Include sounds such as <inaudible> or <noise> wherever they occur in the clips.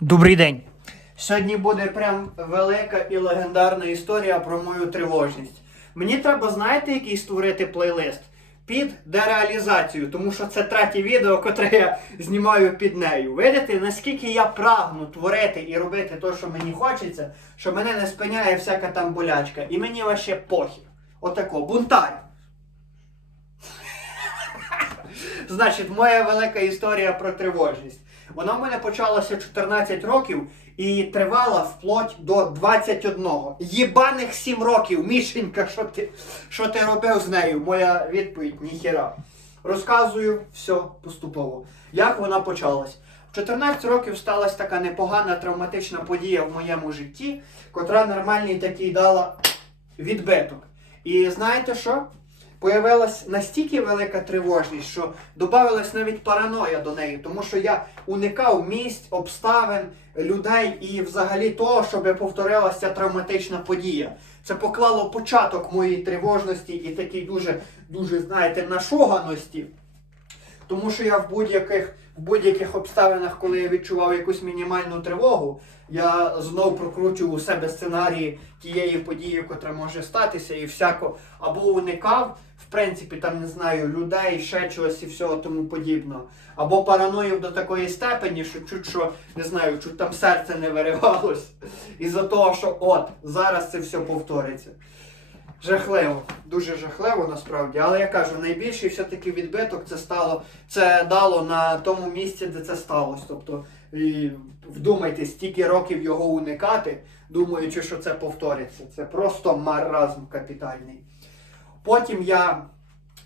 Добрий день. Сьогодні буде прям велика і легендарна історія про мою тривожність. Мені треба, знаєте, який створити плейлист під дереалізацію, тому що це третє відео, котре я знімаю під нею. Видите, наскільки я прагну творити і робити те, що мені хочеться, що мене не спиняє всяка там болячка. І мені ваще похір. Отако, бунтар. <laughs> Значить, моя велика історія про тривожність. Вона в мене почалася 14 років і тривала вплоть до 21. Єбаних 7 років, Мішенька, що ти, що ти робив з нею? Моя відповідь ніхіра. Розказую все поступово. Як вона почалась? В 14 років сталася така непогана травматична подія в моєму житті, котра нормальний такий дала відбиток. І знаєте що? Появилась настільки велика тривожність, що додавалась навіть параноя до неї, тому що я уникав місць, обставин, людей і взагалі того, щоб повторилася травматична подія. Це поклало початок моїй тривожності і такій дуже, дуже, знаєте, нашуганості. Тому що я в будь-яких в будь-яких обставинах, коли я відчував якусь мінімальну тривогу, я знов прокручував у себе сценарії тієї події, котра може статися, і всяко або уникав, в принципі, там не знаю, людей, ще чогось і всього тому подібного. Або параноїв до такої степені, що чуть що не знаю, чуть там серце не виривалось. Із-за того, що от зараз це все повториться. Жахливо, дуже жахливо насправді. Але я кажу, найбільший все-таки відбиток це стало, це дало на тому місці, де це сталося. Тобто, і вдумайтесь, стільки років його уникати, думаючи, що це повториться. Це просто маразм капітальний. Потім я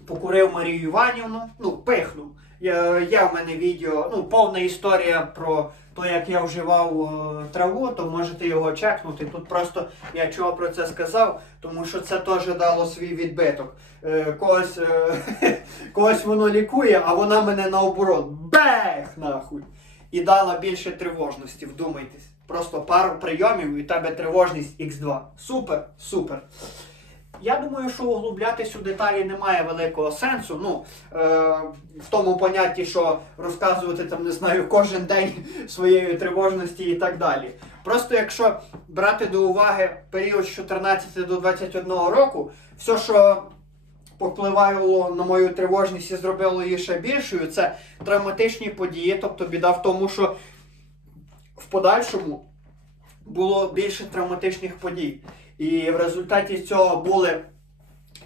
покурив Марію Іванівну, ну, пихнув. Я, є в мене відео, ну, повна історія про те, як я вживав е, траву, то можете його чекнути. Тут просто я чого про це сказав, тому що це теж дало свій відбиток. Е, когось, е, <laughs> когось воно лікує, а вона мене наоборот. Бех! Нахуй! І дала більше тривожності, вдумайтесь. Просто пару прийомів і в тебе тривожність Х2. Супер, супер. Я думаю, що углублятись у деталі немає великого сенсу. Ну, е, в тому понятті, що розказувати там, не знаю, кожен день <laughs> своєї тривожності і так далі. Просто якщо брати до уваги період з 14 до 21 року, все, що попливало на мою тривожність і зробило її ще більшою, це травматичні події. Тобто біда в тому, що в подальшому було більше травматичних подій. І в результаті цього були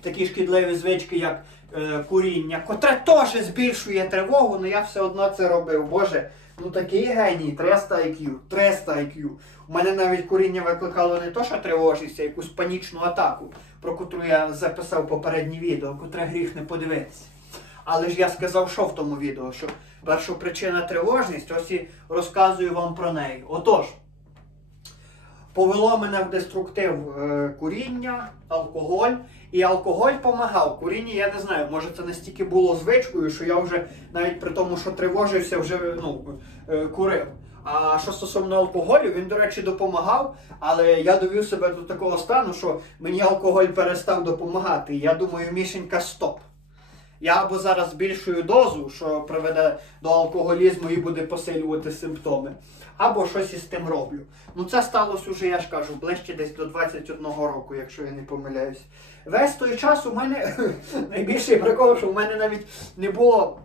такі шкідливі звички, як е, куріння, котре теж збільшує тривогу, але я все одно це робив. Боже, ну такий геній, 300 IQ, 300 IQ. У мене навіть куріння викликало не то, що тривожність, а якусь панічну атаку, про котру я записав попереднє відео, котре гріх не подивитися. Але ж я сказав, що в тому відео, що перша причина тривожність, ось і розказую вам про неї. Отож, повело мене в деструктив е, куріння, алкоголь. І алкоголь помагав. Куріння, я не знаю, може це настільки було звичкою, що я вже навіть при тому, що тривожився, вже ну, е, курив. А що стосовно алкоголю, він, до речі, допомагав, але я довів себе до такого стану, що мені алкоголь перестав допомагати. Я думаю, мішенька, стоп. Я або зараз збільшую дозу, що приведе до алкоголізму і буде посилювати симптоми, або щось із тим роблю. Ну це сталося уже, я ж кажу, ближче десь до 21 року, якщо я не помиляюсь. Весь той час у мене <laughs> найбільший прикол, що в мене навіть не було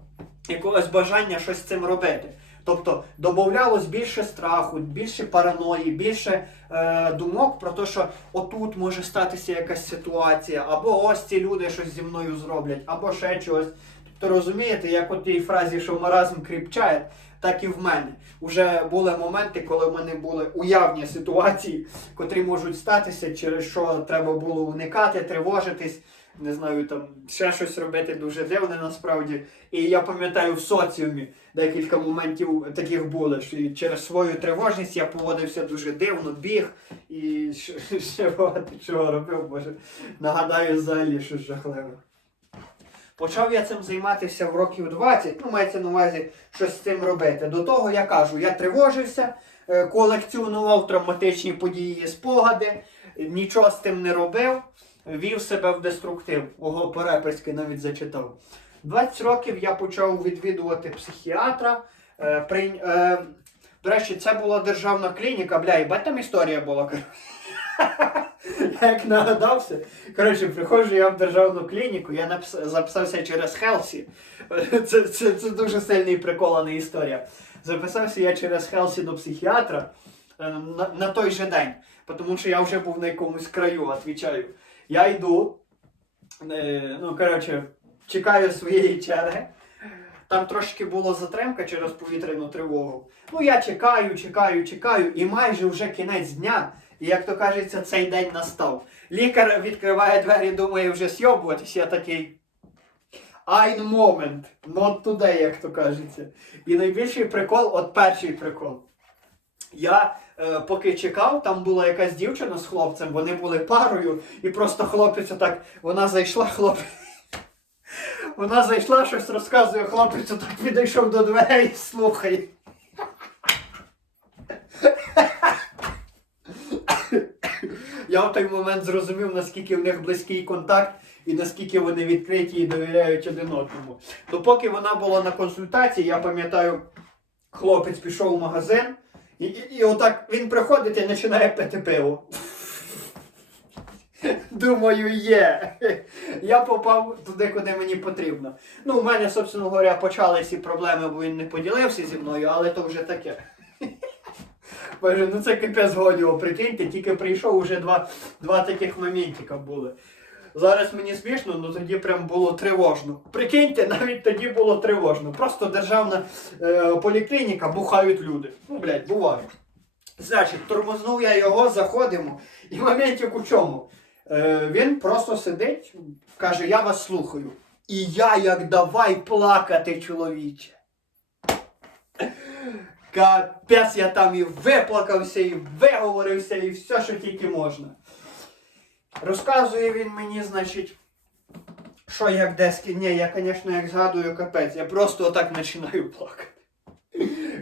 якогось бажання щось з цим робити. Тобто додавалось більше страху, більше параної, більше е, думок про те, що отут може статися якась ситуація, або ось ці люди щось зі мною зроблять, або ще щось. Тобто розумієте, як у тій фразі, що маразм кріпчає, так і в мене. Уже були моменти, коли в мене були уявні ситуації, котрі можуть статися, через що треба було уникати, тривожитись. Не знаю, там ще щось робити дуже дивне насправді. І я пам'ятаю в соціумі декілька моментів таких було, що через свою тривожність я поводився дуже дивно, біг і ще- <laughs> ще багато чого робив, боже. Нагадаю взагалі щось жахливе. Почав я цим займатися в років 20, ну мається на увазі щось з цим робити. До того я кажу, я тривожився, е, колекціонував травматичні події і спогади, нічого з тим не робив, вів себе в деструктив. Ого, переписки навіть зачитав. 20 років я почав відвідувати психіатра, е, прийн- е, До речі, це була державна клініка, бля, і там історія була. <laughs> Як нагадався. Коротше, приходжу я в державну клініку, я записався через Хелсі. <laughs> Це, це, це дуже сильний прикол, а не історія. Записався я через Хелсі до психіатра е, на, на той же день, тому що я вже був на якомусь краю, відвічаю. Я йду, е, ну, коротше, чекаю своєї черги. Там трошки була затримка через повітряну тривогу. Ну, я чекаю, чекаю, чекаю, і майже вже кінець дня. І як то кажеться, цей день настав. Лікар відкриває двері, думає вже сьобуватись, я такий. Ein moment, not today, як то кажеться. І найбільший прикол, от перший прикол. Я поки чекав, там була якась дівчина з хлопцем, вони були парою, і просто хлопець отак, вона зайшла, хлопець. <laughs> Вона зайшла, щось розказує, хлопець отак підійшов до дверей і слухає. <coughs> Я в той момент зрозумів, наскільки в них близький контакт і наскільки вони відкриті і довіряють один одному. То поки вона була на консультації, я пам'ятаю, хлопець пішов в магазин, і, і, і отак він приходить і починає пити пиво. Думаю, є. Я попав туди, куди мені потрібно. Ну, у мене, собственно говоря, почалися проблеми, бо він не поділився зі мною, але то вже таке. Боже, ну це капець годіо, прикиньте, тільки прийшов, уже два, два таких моментика були. Зараз мені смішно, але тоді прям було тривожно. Прикиньте, навіть тоді було тривожно. Просто державна е, поліклініка, бухають люди. Ну, блядь, буває. Значить, тормознув я його, заходимо. І моментик у чому? Е, він просто сидить, каже, я вас слухаю. І я як давай плакати, чоловіче. Капець я там і виплакався, і виговорився, і все, що тільки можна. Розказує він мені, значить, що як дески. Ні, я, звісно, як згадую капець, я просто отак починаю плакати.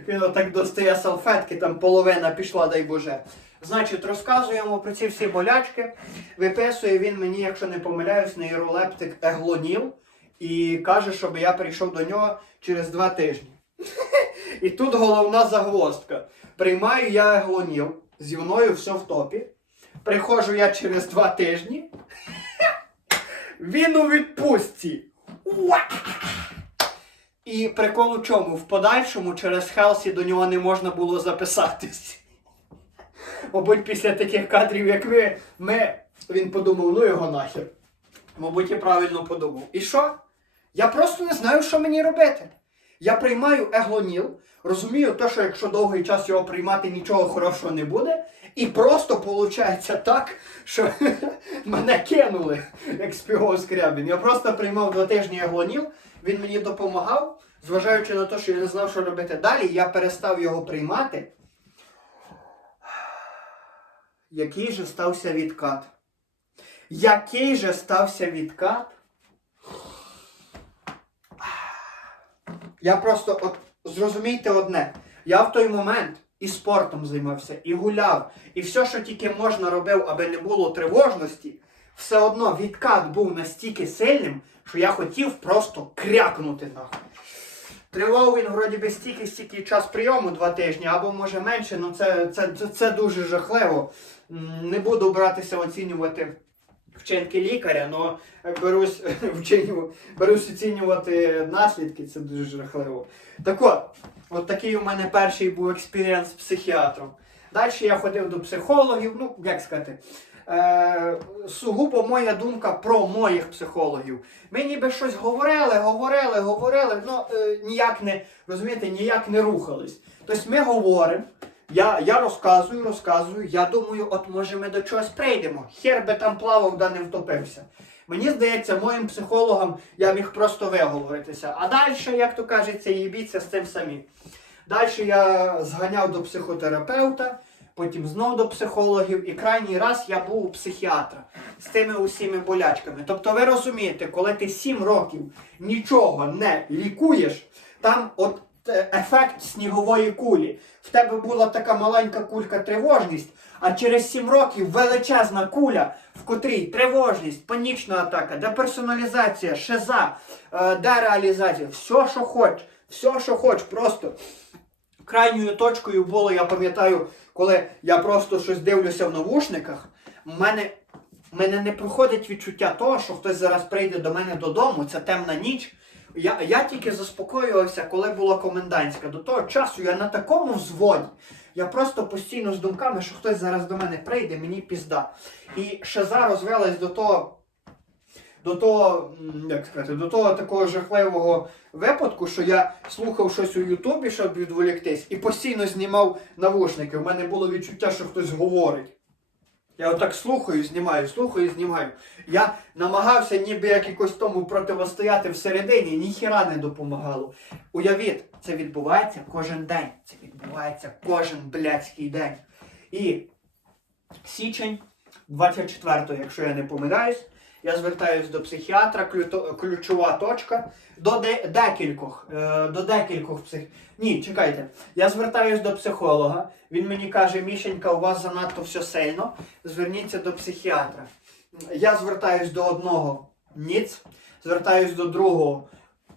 Він отак достає салфетки, там половина пішла, дай Боже. Значить, розказуємо про ці всі болячки. Виписує він мені, якщо не помиляюсь, нейролептик еглоніл і каже, щоб я прийшов до нього через два тижні. І тут головна загвоздка. Приймаю я еглоніл, зі мною все в топі. Приходжу я через два тижні. Він у відпустці. І прикол у чому? В подальшому через Хелсі до нього не можна було записатись. Мабуть, після таких кадрів, як ви, ми, він подумав, ну його нахер. Мабуть, я правильно подумав. І що? Я просто не знаю, що мені робити. Я приймаю еглоніл, розумію те, що якщо довгий час його приймати, нічого хорошого не буде. І просто виходить так, що <laughs> мене кинули, як спігов Скрябін. Я просто приймав два тижні еглоніл, він мені допомагав, зважаючи на те, що я не знав, що робити далі, я перестав його приймати. Який же стався відкат? Який же стався відкат? Я просто от зрозумійте одне. Я в той момент і спортом займався, і гуляв, і все, що тільки можна робив, аби не було тривожності, все одно відкат був настільки сильним, що я хотів просто крякнути нахуй. Тривав він вроді би стільки стільки час прийому два тижні, або може менше, ну це, це, це, це дуже жахливо. Не буду братися оцінювати вчинки лікаря, але берусь, <laughs> вчиню, берусь оцінювати наслідки, це дуже жахливо. Так от, от такий у мене перший був експірієнс з психіатром. Далі я ходив до психологів, ну, як сказати, е, сугубо моя думка про моїх психологів. Ми ніби щось говорили, говорили, говорили, ну е, ніяк не, розумієте, ніяк не рухались. Тобто ми говоримо, я, я розказую, розказую, я думаю, от може ми до чогось прийдемо. Хер би там плавав, да не втопився. Мені здається, моїм психологам я міг просто виговоритися. А далі, як то кажеться, їбіться з цим самі. Далі я зганяв до психотерапевта, потім знов до психологів, і крайній раз я був у психіатра з тими усіми болячками. Тобто ви розумієте, коли ти 7 років нічого не лікуєш, там от ефект снігової кулі. В тебе була така маленька кулька тривожність, а через 7 років величезна куля, в котрій тривожність, панічна атака, деперсоналізація, шиза, е, дереалізація, все, що хоч, все, що хоч, просто крайньою точкою було, я пам'ятаю, коли я просто щось дивлюся в навушниках, в мене, мене не проходить відчуття того, що хтось зараз прийде до мене додому, це темна ніч. Я, я тільки заспокоювався, коли була комендантська. До того часу я на такому взводі. Я просто постійно з думками, що хтось зараз до мене прийде, мені пізда. І шиза розвелась до того, до того, як сказати, до того такого жахливого випадку, що я слухав щось у Ютубі, щоб відволіктись, і постійно знімав навушники. У мене було відчуття, що хтось говорить. Я отак слухаю, знімаю, слухаю, знімаю. Я намагався ніби як якось тому противостояти всередині, ніхіра не допомагало. Уявіть, це відбувається кожен день. Це відбувається кожен блядський день. І січень 24-го, якщо я не помиляюсь, я звертаюсь до психіатра, ключова точка, до де- декількох, е, до декількох псих... Ні, чекайте. Я звертаюсь до психолога. Він мені каже, Мішенька, у вас занадто все сильно. Зверніться до психіатра. Я звертаюсь до одного ніц, звертаюсь до другого.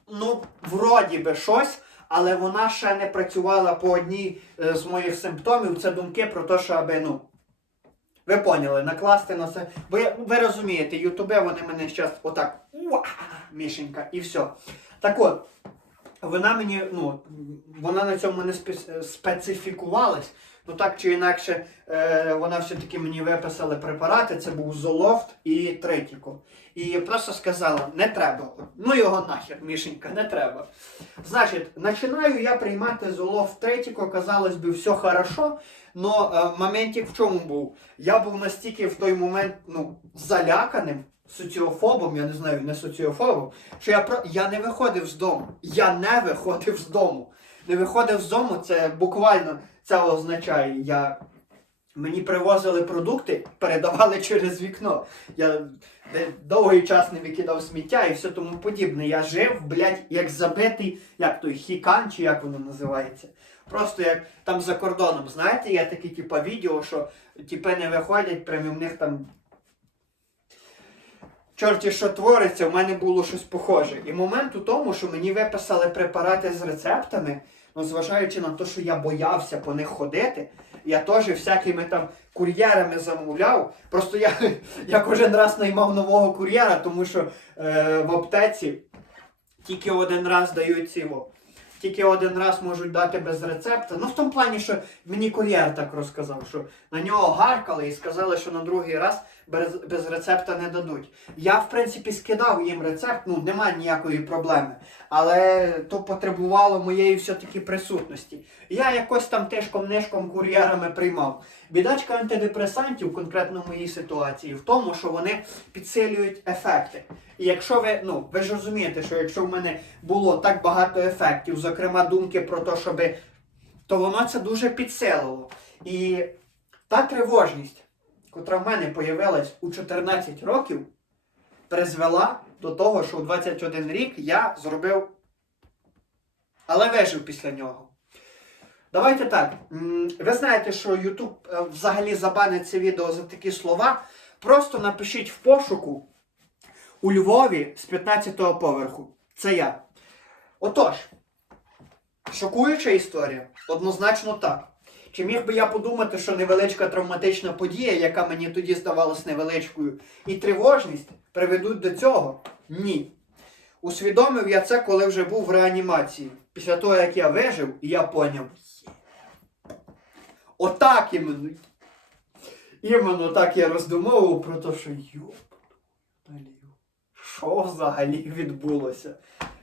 Ну, вроді би щось, але вона ще не працювала по одній е, з моїх симптомів. Це думки про те, що аби, ну. Ви поняли, накласти на це. Бо ви розумієте, ютубе вони мене зараз отак. уа, Мішенька, і все. Так от, вона мені, ну, вона на цьому не спе- специфікувалась. Ну так чи інакше, е, вона все-таки мені виписала препарати, це був Золофт і Третіко. І просто сказала, не треба. Ну його нахер, Мішенька, не треба. Значить, починаю я приймати Золофт Третіко, казалось би, все хорошо, но е, моментик в чому був? Я був настільки в той момент ну, заляканим, соціофобом, я не знаю, не соціофобом, що я про я не виходив з дому. Я не виходив з дому. Не виходив з дому, це буквально це означає. Я... Мені привозили продукти, передавали <laughs> через вікно. Я довгий час не викидав сміття і все тому подібне. Я жив, блядь, як забитий, як той хікан, чи як воно називається. Просто як там за кордоном, знаєте, є такі типа відео, що типи не виходять, прям і в них там. Чорті, що твориться, в мене було щось похоже. І момент у тому, що мені виписали препарати з рецептами, ну, зважаючи на те, що я боявся по них ходити, я теж всякими там кур'єрами замовляв. Просто я, <laughs> я кожен раз наймав нового кур'єра, тому що е, в аптеці тільки один раз дають цього. Тільки один раз можуть дати без рецепта. Ну, в тому плані, що мені кур'єр так розказав, що на нього гаркали і сказали, що на другий раз без, без рецепта не дадуть. Я, в принципі, скидав їм рецепт, ну, немає ніякої проблеми. Але то потребувало моєї все-таки присутності. Я якось там тишком-нишком кур'єрами приймав. Бідачка антидепресантів, конкретно в моїй ситуації, в тому, що вони підсилюють ефекти. І якщо ви, ну, ви ж розумієте, що якщо в мене було так багато ефектів, зокрема думки про те, щоби, то воно це дуже підсилило. І та тривожність, котра в мене появилась у 14 років, призвела до того, що у 21 рік я зробив, але вижив після нього. Давайте так. Ви знаєте, що YouTube е, взагалі забанить це відео за такі слова. Просто напишіть в пошуку у Львові з 15-го поверху. Це я. Отож, шокуюча історія? Однозначно так. Чи міг би я подумати, що невеличка травматична подія, яка мені тоді здавалась невеличкою, і тривожність приведуть до цього? Ні. Усвідомив я це, коли вже був в реанімації. Після того, як я вижив, я поняв. Отак іменно. Іменно так я роздумовував про те, що йоп. Що взагалі відбулося?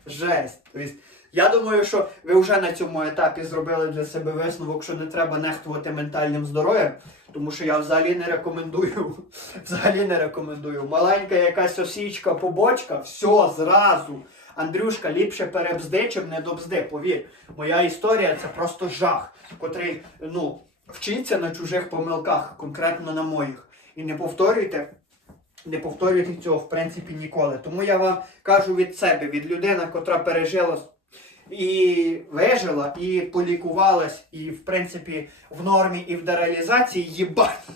Жесть. Тобто, я думаю, що ви вже на цьому етапі зробили для себе висновок, що не треба нехтувати ментальним здоров'ям, тому що я взагалі не рекомендую. <laughs> Взагалі не рекомендую. Маленька якась осічка, побочка, все зразу. Андрюшка, ліпше перебзди, чим не добзди, повір. Моя історія це просто жах, котрий, ну, вчиться на чужих помилках, конкретно на моїх. І не повторюйте не повторюйте цього в принципі ніколи. Тому я вам кажу від себе, від людини, котра пережила і вижила, і полікувалась, і в принципі в нормі і в дереалізації їбать.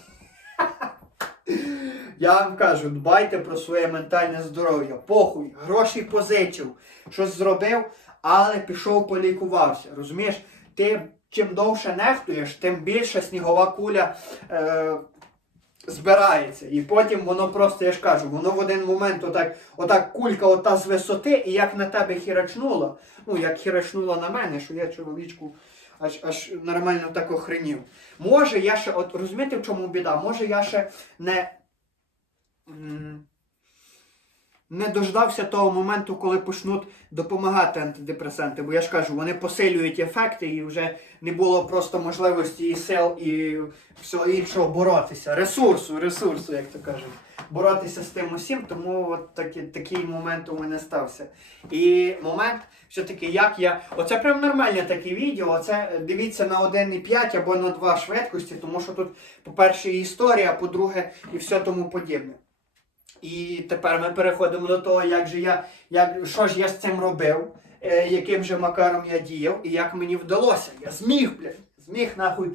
<laughs> Я вам кажу, дбайте про своє ментальне здоров'я. Похуй, гроші позичив, щось зробив, але пішов полікувався. Розумієш? Ти чим довше нехтуєш, тим більше снігова куля е, збирається. І потім воно просто, я ж кажу, воно в один момент отак, отак кулька ота з висоти, і як на тебе хірачнуло, ну як хірачнуло на мене, що я чоловічку аж, аж нормально так охренів. Може, я ще, от розумієте, в чому біда? Може, я ще не. Не дождався того моменту, коли почнуть допомагати антидепресанти, бо я ж кажу, вони посилюють ефекти і вже не було просто можливості і сил, і всього іншого боротися. Ресурсу, ресурсу, як то кажуть. Боротися з тим усім, тому от такі, такий момент у мене стався. І момент, все-таки, як я. Оце прям нормальне таке відео. Оце дивіться на 1,5 або на 2 швидкості, тому що тут, по-перше, і історія, по-друге, і все тому подібне. І тепер ми переходимо до того, як же я, як, що ж я з цим робив, е, яким же макаром я діяв, і як мені вдалося. Я зміг, блядь, зміг нахуй,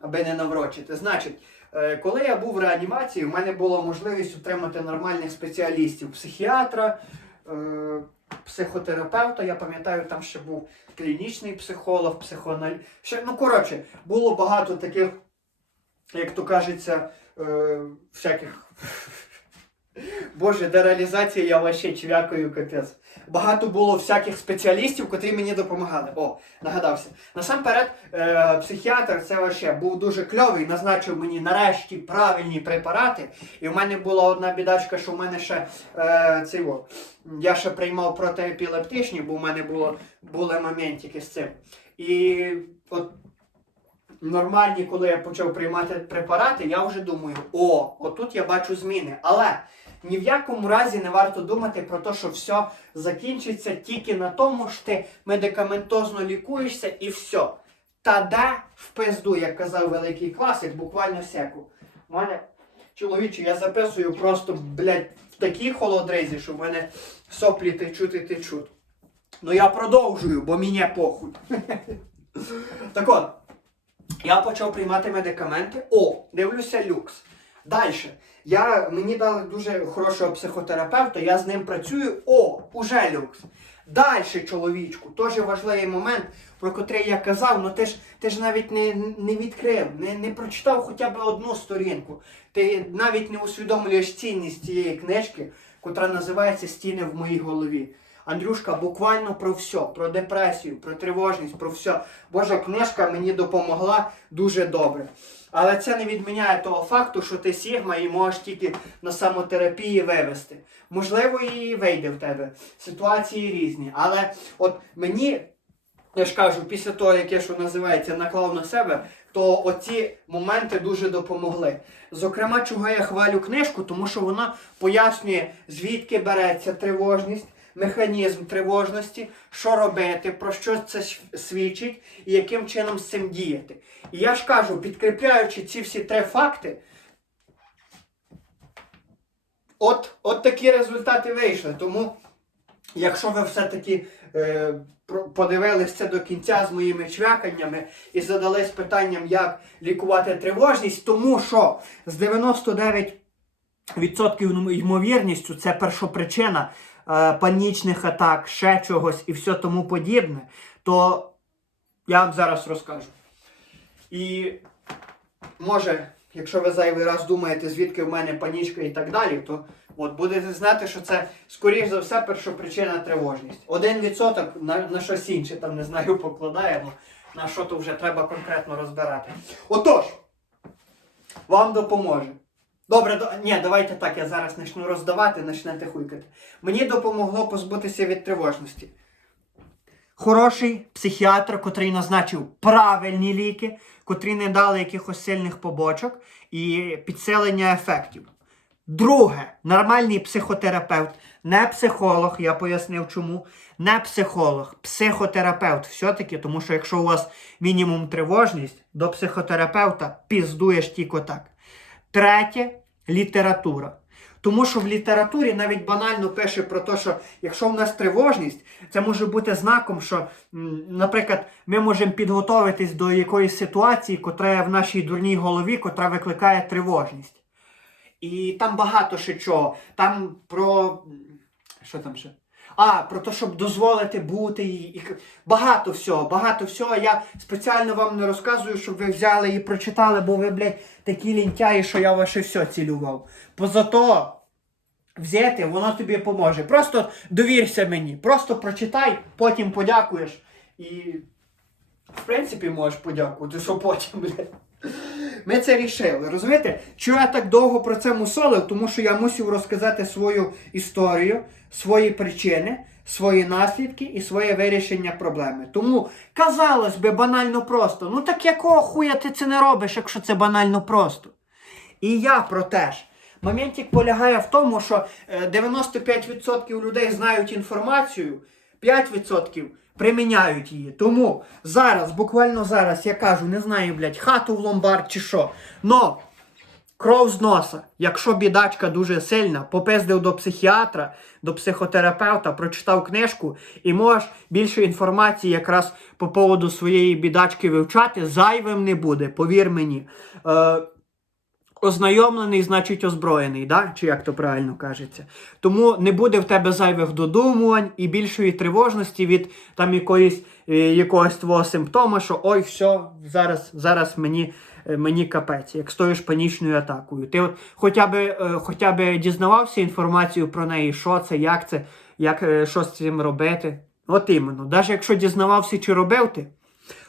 аби не наврочити. Значить, е, коли я був в реанімації, в мене була можливість отримати нормальних спеціалістів, психіатра, е, психотерапевта. Я пам'ятаю, там ще був клінічний психолог, психоаналіз. Ще, ну, коротше, було багато таких, як то кажеться, е, всяких. Боже, дереалізація, я вообще чвякаю капець. Багато було всяких спеціалістів, котрі мені допомагали. О, нагадався. Насамперед, е, психіатр це вообще був дуже кльовий, назначив мені нарешті правильні препарати. І в мене була одна бідачка, що в мене ще е, цей, о, я ще приймав протиепілептичні, бо в мене було, були моментики з цим. І от нормальні, коли я почав приймати препарати, я вже думаю, о, отут я бачу зміни. Але ні в якому разі не варто думати про те, що все закінчиться тільки на тому, що ти медикаментозно лікуєшся і все. Та де в пизду, як казав великий класик, буквально секу. Мене, чоловіче, я записую просто, блядь, в такій холодризі, що в мене соплі течуть і течуть. Ну я продовжую, бо мені похуй. <laughs> Так от, я почав приймати медикаменти. О, дивлюся люкс. Далі. Я, мені дали дуже хорошого психотерапевта, я з ним працюю. О, уже люкс. Далі, чоловічку, теж важливий момент, про котрий я казав, ну ти ж, ти ж навіть не, не відкрив, не, не прочитав хоча б одну сторінку. Ти навіть не усвідомлюєш цінність цієї книжки, котра називається Стіни в моїй голові. Андрюшка, буквально про все, про депресію, про тривожність, про все. Божа книжка мені допомогла дуже добре. Але це не відміняє того факту, що ти Сігма і можеш тільки на самотерапії вивести. Можливо, і вийде в тебе. Ситуації різні. Але от мені, я ж кажу, після того, як я що називається, наклав на себе, то оці моменти дуже допомогли. Зокрема, чого я хвалю книжку, тому що вона пояснює, звідки береться тривожність механізм тривожності, що робити, про що це свідчить і яким чином з цим діяти. І я ж кажу, підкріпляючи ці всі три факти, от, от такі результати вийшли. Тому, якщо ви все-таки е, це до кінця з моїми чвяканнями і задались питанням, як лікувати тривожність, тому що з 99 відсотків ймовірністю це першопричина е, панічних атак, ще чогось і все тому подібне, то я вам зараз розкажу. І може, якщо ви зайвий раз думаєте, звідки в мене панічка і так далі, то от будете знати, що це, скоріш за все, першопричина тривожність. Один відсоток на, на щось інше, там не знаю, покладаємо, на що то вже треба конкретно розбирати. Отож, вам допоможе. Добре, до... ні, давайте так, я зараз почну роздавати, почнете хуйкати. Мені допомогло позбутися від тривожності. Хороший психіатр, котрий назначив правильні ліки, котрі не дали якихось сильних побочок і підсилення ефектів. Друге, нормальний психотерапевт, не психолог, я пояснив чому. Не психолог, психотерапевт все-таки, тому що якщо у вас мінімум тривожність, до психотерапевта піздуєш тільки так. Третє література. Тому що в літературі навіть банально пише про те, що якщо в нас тривожність, це може бути знаком, що, наприклад, ми можемо підготуватись до якоїсь ситуації, котра в нашій дурній голові, котра викликає тривожність. І там багато ще чого. Там про. Що там ще? А, про те, щоб дозволити бути їй. І... Багато всього, багато всього. Я спеціально вам не розказую, щоб ви взяли і прочитали, бо ви, блядь, такі лінтяї, що я ваше все цілював. Позато взяти, воно тобі поможе. Просто довірся мені, просто прочитай, потім подякуєш. І, в принципі, можеш подякувати, що потім, блядь. Ми це рішили. Розумієте? Чому я так довго про це мусолив? Тому що я мусив розказати свою історію, свої причини, свої наслідки і своє вирішення проблеми. Тому, казалось би, банально просто. Ну так якого хуя ти це не робиш, якщо це банально просто? І я про те ж. Моментик полягає в тому, що е, 95% людей знають інформацію, 5% приміняють її. Тому зараз, буквально зараз, я кажу, не знаю, блядь, хату в ломбард чи що. Но кров з носа. Якщо бідачка дуже сильна, попиздив до психіатра, до психотерапевта, прочитав книжку і можеш більше інформації якраз по поводу своєї бідачки вивчати, зайвим не буде, повір мені. Е, Ознайомлений, значить озброєний, да? чи як то правильно кажеться. Тому не буде в тебе зайвих додумувань і більшої тривожності від там якоїсь, е, якогось твого симптома, що ой, все, зараз, зараз мені, е, мені капець, як стоїш панічною атакою. Ти от хоча б, е, хоча б дізнавався інформацію про неї, що це, як це, як, що з цим робити. От іменно. Навіть якщо дізнавався чи робив ти,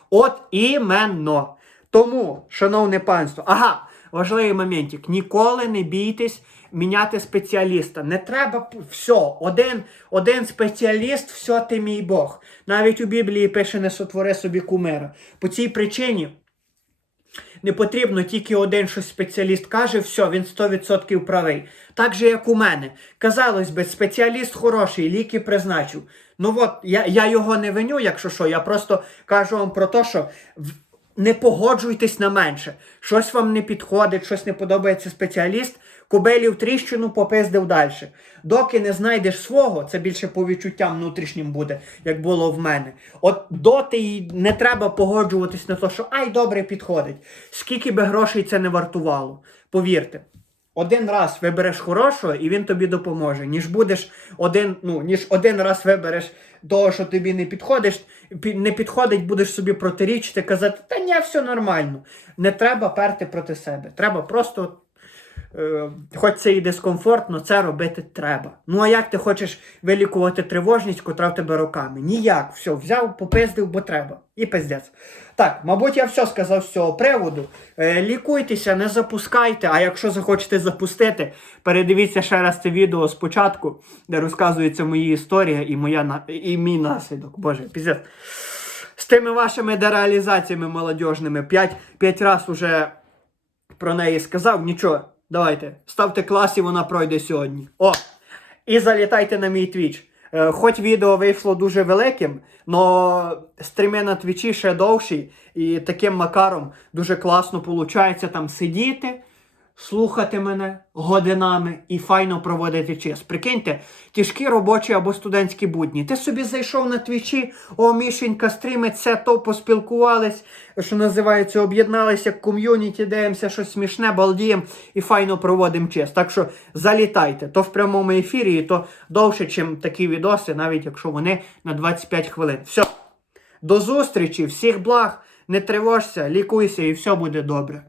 От іменно. Тому, шановне панство, ага, важливий моментик. Ніколи не бійтесь міняти спеціаліста. Не треба все. Один, один спеціаліст, все ти мій Бог. Навіть у Біблії пише не сотвори собі кумира. По цій причині. Не потрібно тільки один щось спеціаліст каже, все, він 100% правий. Так же, як у мене. Казалось би, спеціаліст хороший, ліки призначив. Ну от, я, я його не виню, якщо що. Я просто кажу вам про те, що не погоджуйтесь на менше. Щось вам не підходить, щось не подобається спеціаліст, кобелів тріщину попиздив далі. Доки не знайдеш свого, це більше по відчуттям внутрішнім буде, як було в мене. От доти не треба погоджуватись на те, що ай, добре підходить. Скільки би грошей це не вартувало. Повірте. Один раз вибереш хорошого, і він тобі допоможе. Ніж будеш один, ну, ніж один раз вибереш того, що тобі не підходиш, пі- не підходить, будеш собі протирічити, казати, та ні, все нормально. Не треба перти проти себе. Треба просто хоч це і дискомфортно, це робити треба. Ну а як ти хочеш вилікувати тривожність, котра в тебе роками? Ніяк. Все, взяв, попиздив, бо треба. І пиздець. Так, мабуть, я все сказав з цього приводу. Е, лікуйтеся, не запускайте, а якщо захочете запустити, передивіться ще раз це відео спочатку, де розказується моя історія і, моя, і мій наслідок. Боже, пиздець. З тими вашими дереалізаціями молодіжними. П'ять, п'ять раз уже про неї сказав, нічого, давайте, ставте клас і вона пройде сьогодні. О! І залітайте на мій твіч. Е, Хоч відео вийшло дуже великим, але стріми на твічі ще довші, і таким макаром дуже класно виходить там сидіти, слухати мене годинами і файно проводити час. Прикиньте, тяжкі робочі або студентські будні. Ти собі зайшов на твічі, о, Мішенька стрімить, це то поспілкувались, що називається, об'єдналися як ком'юніті, дивимося щось смішне, балдіємо і файно проводимо час. Так що залітайте, то в прямому ефірі, і то довше, ніж такі відоси, навіть якщо вони на 25 хвилин. Все. До зустрічі, всіх благ, не тривожся, лікуйся і все буде добре.